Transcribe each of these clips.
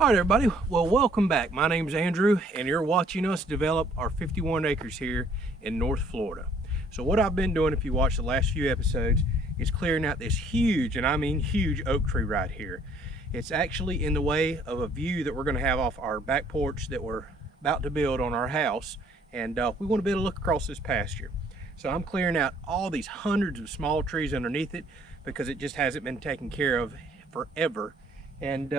All right, everybody. Well, welcome back. My name's Andrew, and you're watching us develop our 51 acres here in North Florida. So what I've been doing, if you watch the last few episodes, is clearing out this huge, and I mean huge, oak tree right here. It's actually in the way of a view that we're going to have off our back porch that we're about to build on our house, and we want to be able to look across this pasture. So I'm clearing out all these hundreds of small trees underneath it because it just hasn't been taken care of forever. And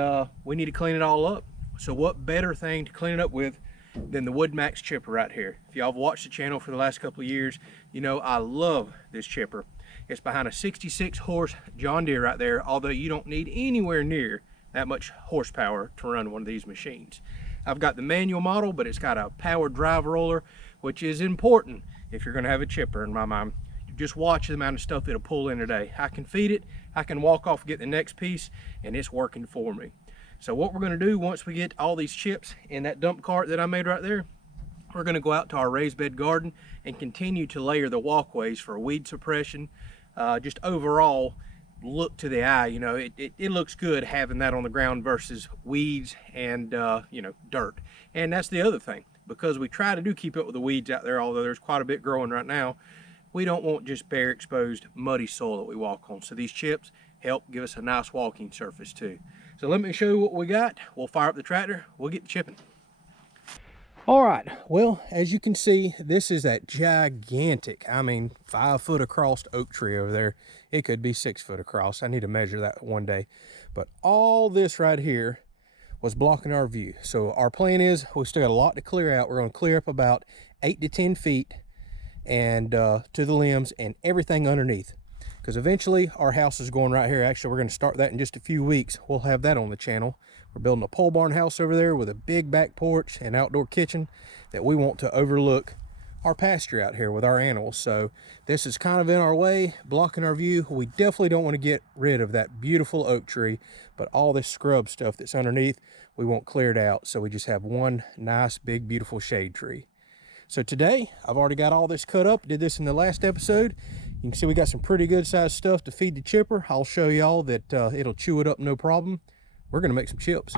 we need to clean it all up. So what better thing to clean it up with than the Woodmaxx chipper right here. If y'all have watched the channel for the last couple of years, you know I love this chipper. It's behind a 66 horse John Deere right there, although you don't need anywhere near that much horsepower to run one of these machines. I've got the manual model, but it's got a power drive roller, which is important if you're going to have a chipper in my mind. Just watch the amount of stuff it'll pull in today. I can feed it, I can walk off and get the next piece, and it's working for me. So what we're going to do once we get all these chips in that dump cart that I made right there, we're going to go out to our raised bed garden and continue to layer the walkways for weed suppression. Just overall look to the eye, you know, it looks good having that on the ground versus weeds and you know, dirt. And that's the other thing, because we try to keep up with the weeds out there, although there's quite a bit growing right now. We don't want just bare exposed muddy soil that we walk on. So these chips help give us a nice walking surface too. So let me show you what we got. We'll fire up the tractor, we'll get the chipping. All right, well, as you can see, this is that gigantic, I mean 5 foot across oak tree over there. It could be 6 foot across. I need to measure that one day. But all this right here was blocking our view. So our plan is, we still got a lot to clear out. We're going to clear up about 8 to 10 feet and to the limbs and everything underneath, because eventually our house is going right here. Actually, we're going to start that in just a few weeks. We'll have that on the channel. We're building a pole barn house over there with a big back porch and outdoor kitchen that we want to overlook our pasture out here with our animals. So this is kind of in our way, blocking our view. We definitely don't want to get rid of that beautiful oak tree, but all this scrub stuff that's underneath, we want cleared out, so we just have one nice big beautiful shade tree. So today, I've already got all this cut up. Did this in the last episode. You can see we got some pretty good sized stuff to feed the chipper. I'll show y'all that it'll chew it up no problem. We're gonna make some chips.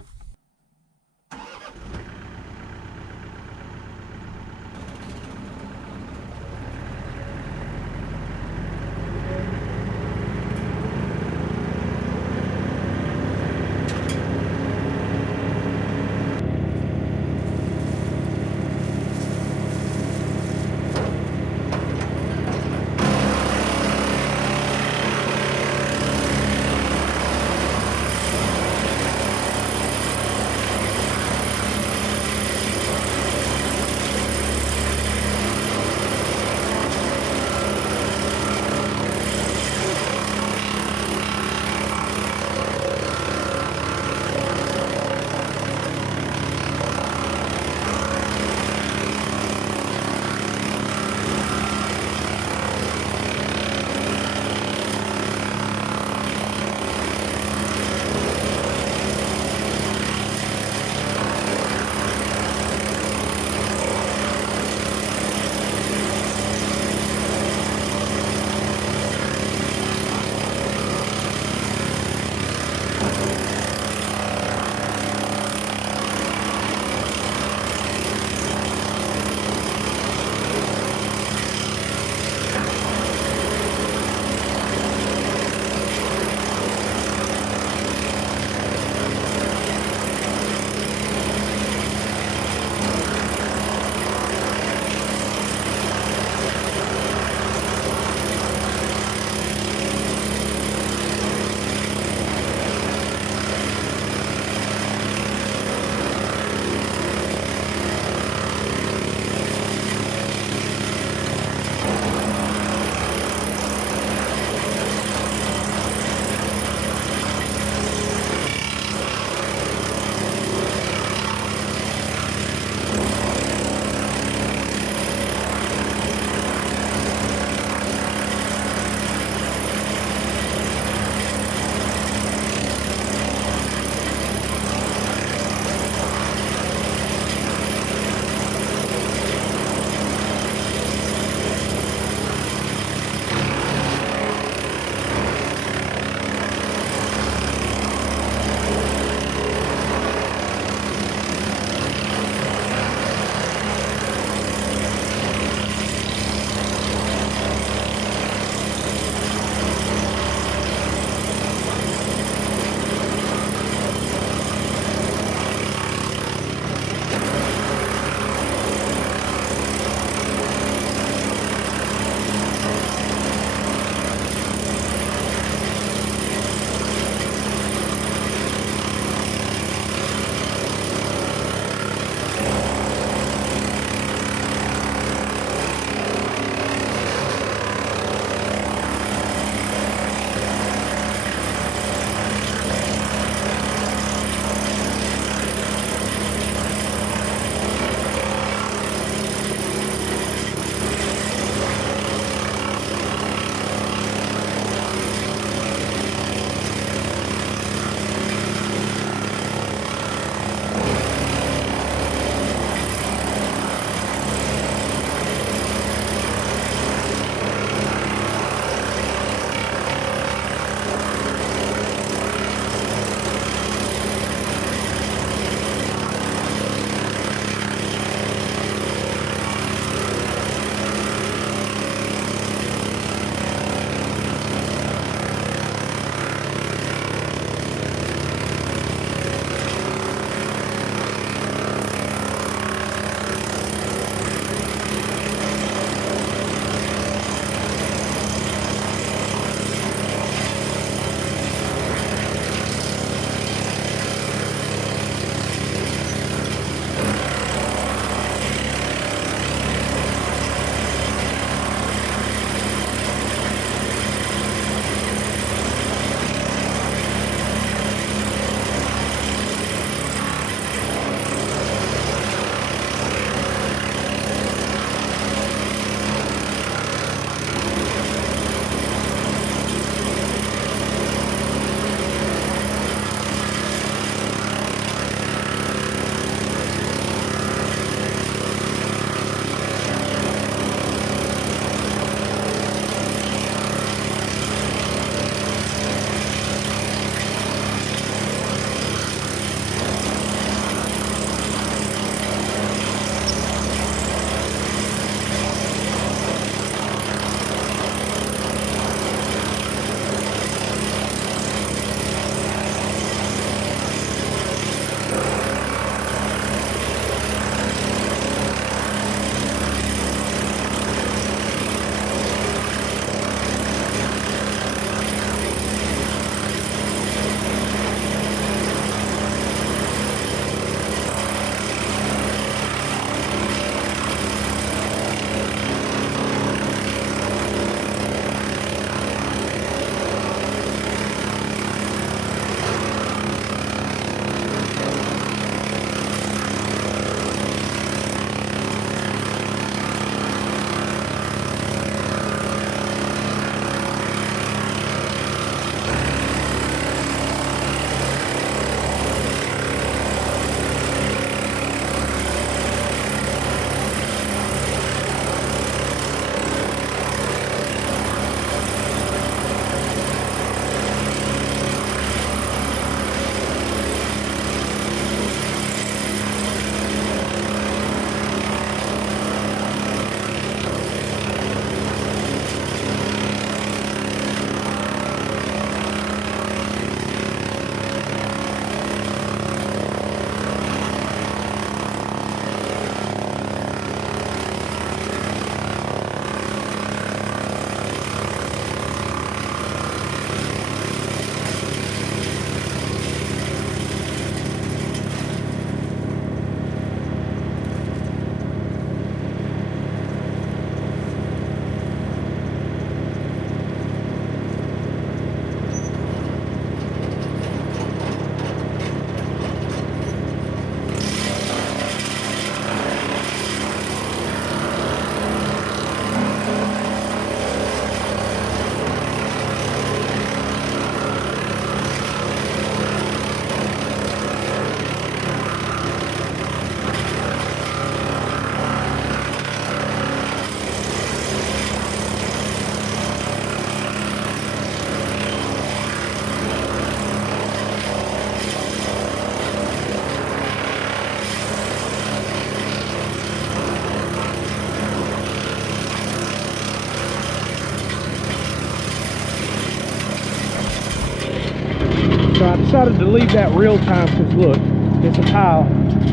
Now I decided to leave that real time because look, this pile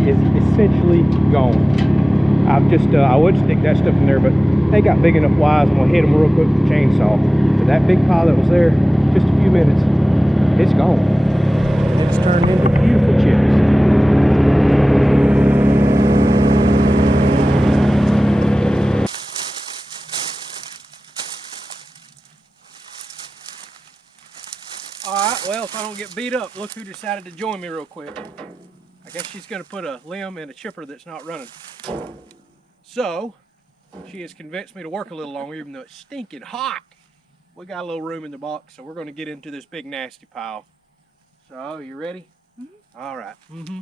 is essentially gone. I would stick that stuff in there, but they got big enough wires. I'm gonna hit them real quick with the chainsaw. But that big pile that was there just a few minutes, it's gone. And it's turned into beautiful chips. Alright, well, if I don't get beat up, look who decided to join me real quick. I guess she's going to put a limb in a chipper that's not running. So, she has convinced me to work a little longer, even though it's stinking hot. We got a little room in the box, so we're going to get into this big nasty pile. So, you ready? Mm-hmm. Alright. Mm-hmm.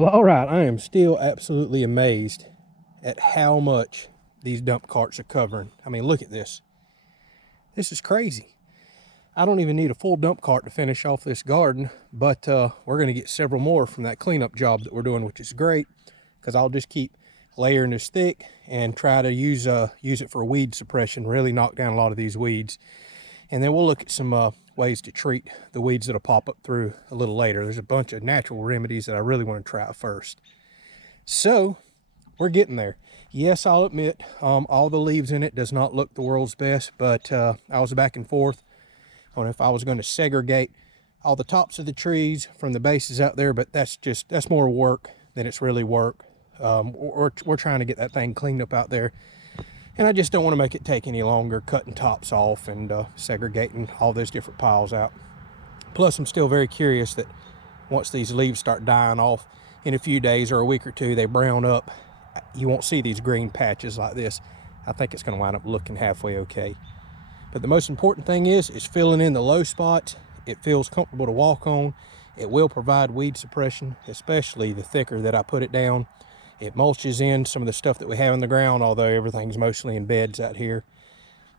Well, all right, I am still absolutely amazed at how much these dump carts are covering. I mean, look at this. This is crazy. I don't even need a full dump cart to finish off this garden, but we're going to get several more from that cleanup job that we're doing, which is great, because I'll just keep layering this thick and try to use it for weed suppression, really knock down a lot of these weeds. And then we'll look at some ways to treat the weeds that'll pop up through a little later. There's a bunch of natural remedies that I really want to try first. So we're getting there. Yes, I'll admit, all the leaves in it does not look the world's best, but I was back and forth on if I was going to segregate all the tops of the trees from the bases out there, but that's more work than it's really work. We're trying to get that thing cleaned up out there, and I just don't want to make it take any longer cutting tops off and segregating all those different piles out. Plus, I'm still very curious that once these leaves start dying off in a few days or a week or two, they brown up, you won't see these green patches like this. I think it's going to wind up looking halfway okay. But the most important thing is filling in the low spots. It feels comfortable to walk on. It will provide weed suppression, especially the thicker that I put it down. It mulches in some of the stuff that we have in the ground, although everything's mostly in beds out here.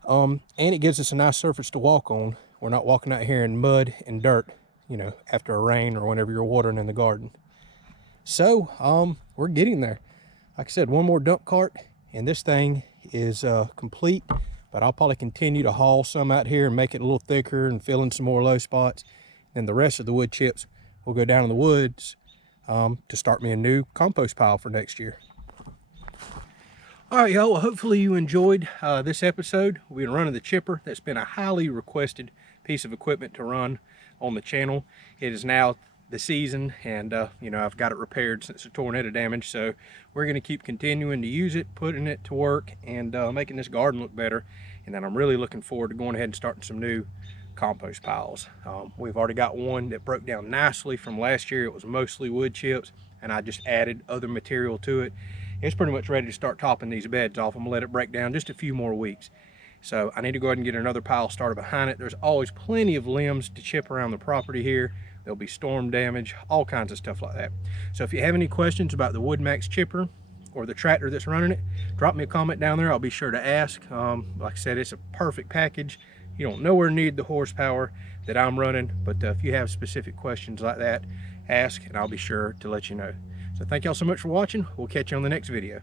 And it gives us a nice surface to walk on. We're not walking out here in mud and dirt, you know, after a rain or whenever you're watering in the garden. So we're getting there. Like I said, one more dump cart and this thing is complete, but I'll probably continue to haul some out here and make it a little thicker and fill in some more low spots. And the rest of the wood chips will go down in the woods to start me a new compost pile for next year. All right, y'all, well, hopefully you enjoyed this episode. We've been running the chipper. That's been a highly requested piece of equipment to run on the channel. It is now the season, and you know, I've got it repaired since the tornado damage, so we're going to keep continuing to use it, putting it to work, and making this garden look better. And then I'm really looking forward to going ahead and starting some new compost piles. We've already got one that broke down nicely from last year. It was mostly wood chips, and I just added other material to it. It's pretty much ready to start topping these beds off. I'm gonna let it break down just a few more weeks. So I need to go ahead and get another pile started behind it. There's always plenty of limbs to chip around the property here. There'll be storm damage, all kinds of stuff like that. So if you have any questions about the Woodmaxx chipper or the tractor that's running it, drop me a comment down there. I'll be sure to ask. Like I said, it's a perfect package. You don't nowhere need the horsepower that I'm running, but if you have specific questions like that, ask and I'll be sure to let you know. So thank y'all so much for watching. We'll catch you on the next video.